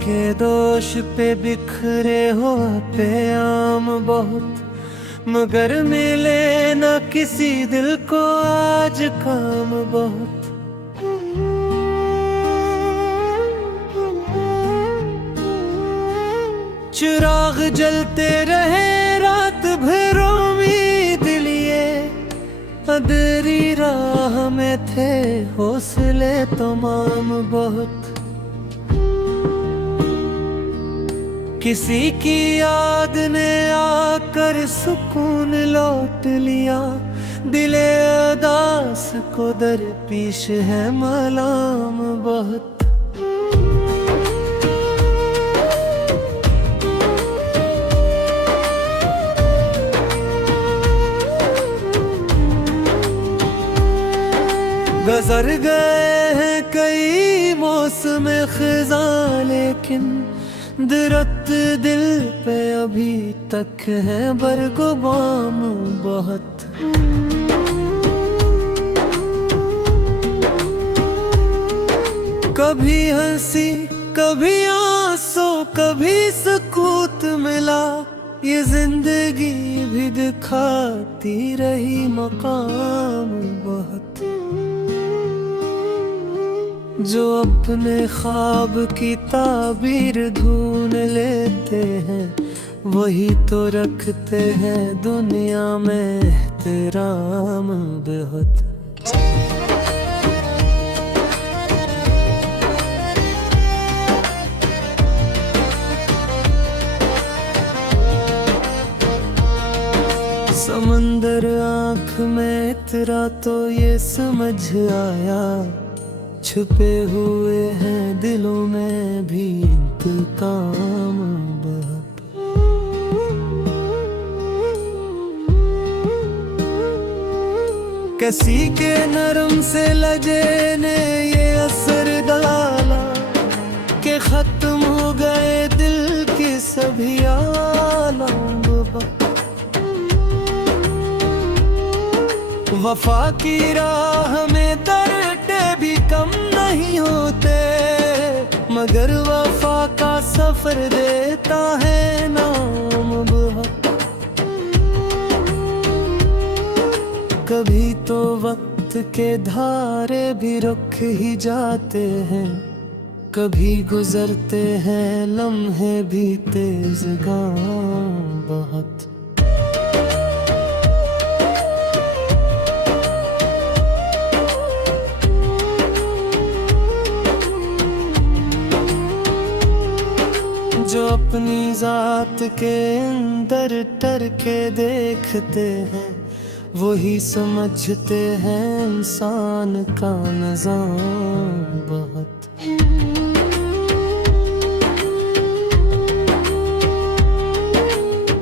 के दोष पे बिखरे हो पे आम बहुत, मगर मिले न किसी दिल को आज काम बहुत। चिराग जलते रहे रात भर उम्मीद लिए, अंधेरी राह में थे हौसले तमाम बहुत। किसी की याद ने आकर सुकून लौट लिया, दिले अदास को दरपेश है मलाम बहुत। गुज़र गए हैं कई मौसम ख़ज़ां, लेकिन दर्द दिल पे अभी तक है बरगुबाम बहुत। कभी हंसी कभी आंसू कभी सुकूत मिला, ये जिंदगी भी दिखाती रही मकाम बहुत। जो अपने ख्वाब की ताबीर ढूंढ लेते हैं, वही तो रखते हैं दुनिया में एहतराम बहुत। समंदर आँख में इतरा तो ये समझ आया, छुपे हुए हैं दिलों में भी इंतकाम बहुत। किसी के नरम से लजे ने ये असर डाला कि खत्म हो गए दिल के सभी आलम बहुत। वफा की राह में दर्दे भी कम नहीं होते, मगर वफा का सफर देता है नाम बहुत। कभी तो वक्त के धारे भी रुक ही जाते हैं, कभी गुजरते हैं लम्हे भी तेज़गाम बहुत। जो अपनी जात के अंदर डर के देखते हैं, वही समझते हैं इंसान का निज़ाम बहुत।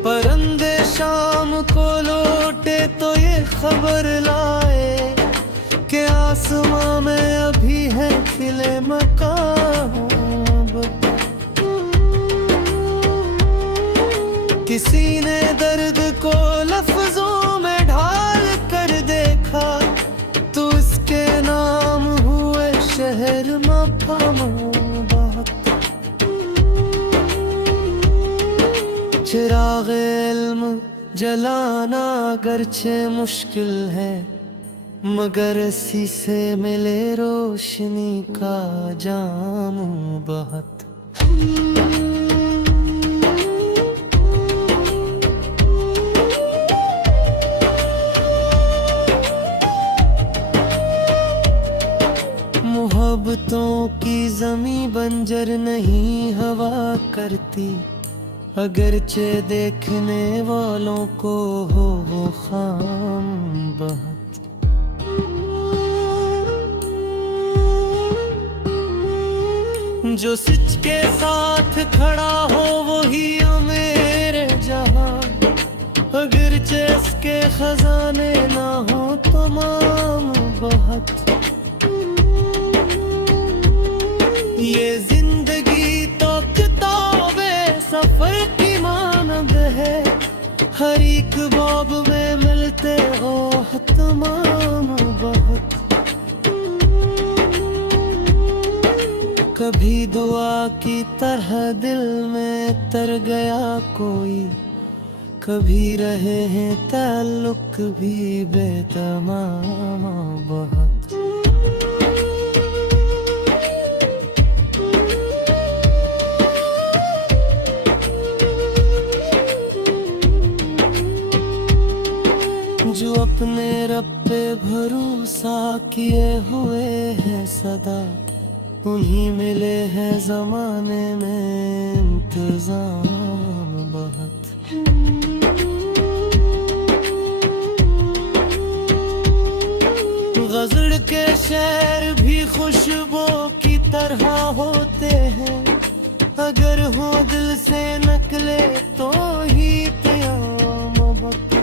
परिंदे शाम को लौटे तो ये खबर लाए कि आसमां में अभी है खिले मकाम बहुत। किसी ने दर्द को लफ्जों में ढाल कर देखा, तो इसके नाम हुए शहर मकाम बहुत। चिराग इल्म जलाना अगरचे मुश्किल है, मगर इसी से मिले रोशनी का जाम बहुत। मोहब्बतों की ज़मीं बंजर नहीं हवा करती, अगरचे देखने वालों को हो वो खाम बहुत। जो सच के साथ खड़ा हो वही मेरे जहां, अगरचे इसके खजाने ना हो तमाम बहुत। ये जिंदगी तो किताबे सफर की मानद है, हर एक बाब में मिलते हो तमाम बहुत। कभी दुआ की तरह दिल में तर गया कोई, कभी रहे हैं ताल्लुक भी बेतमाम बहुत। जो अपने रब पे भरोसा किए हुए हैं सदा, उन्हीं मिले हैं जमाने में इंतजाम बहुत। गजल के शेर भी खुशबू की तरह होते हैं, अगर हो दिल से नकले तो ही तयाम वक्त।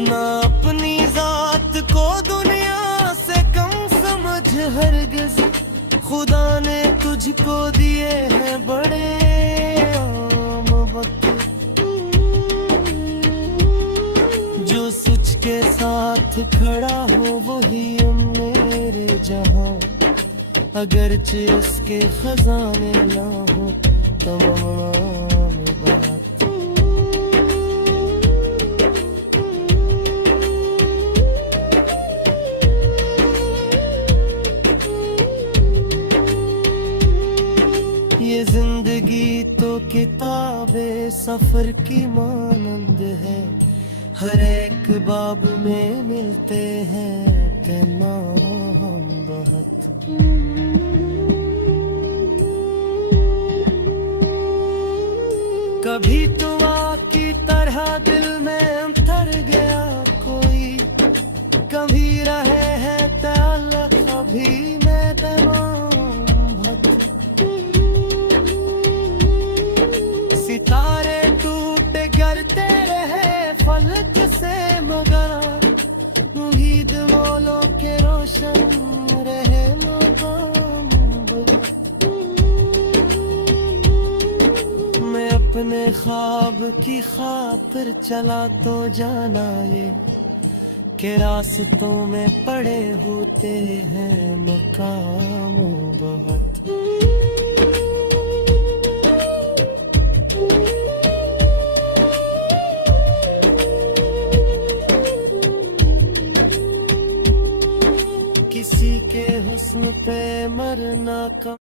ना अपनी जात को दुनिया से कम समझ हरगिज, खुदा ने तुझको दिए हैं बड़े आम वक्त। जो सच के साथ खड़ा हो वही मेरे जहां, अगरचे उसके खजाने ना हो तमाम बात। ये जिंदगी तो किताबे सफर की मानंद है, हर एक बाब में मिलते हैं नाम बहुत। कभी दुआ की तरह दिल में तर गया कोई, कभी रहे हैं ताल्लुक अभी में तमाम बहुत। सितारे टूटे गिरते रहे फलक से मगर, उम्मीद बोलो के रोशन रहे मकाम। मैं अपने ख्वाब की खातिर चला तो जाना ये, के रास्तों में पड़े होते हैं मकाम बहुत। किसी के हुस्न पे मरना का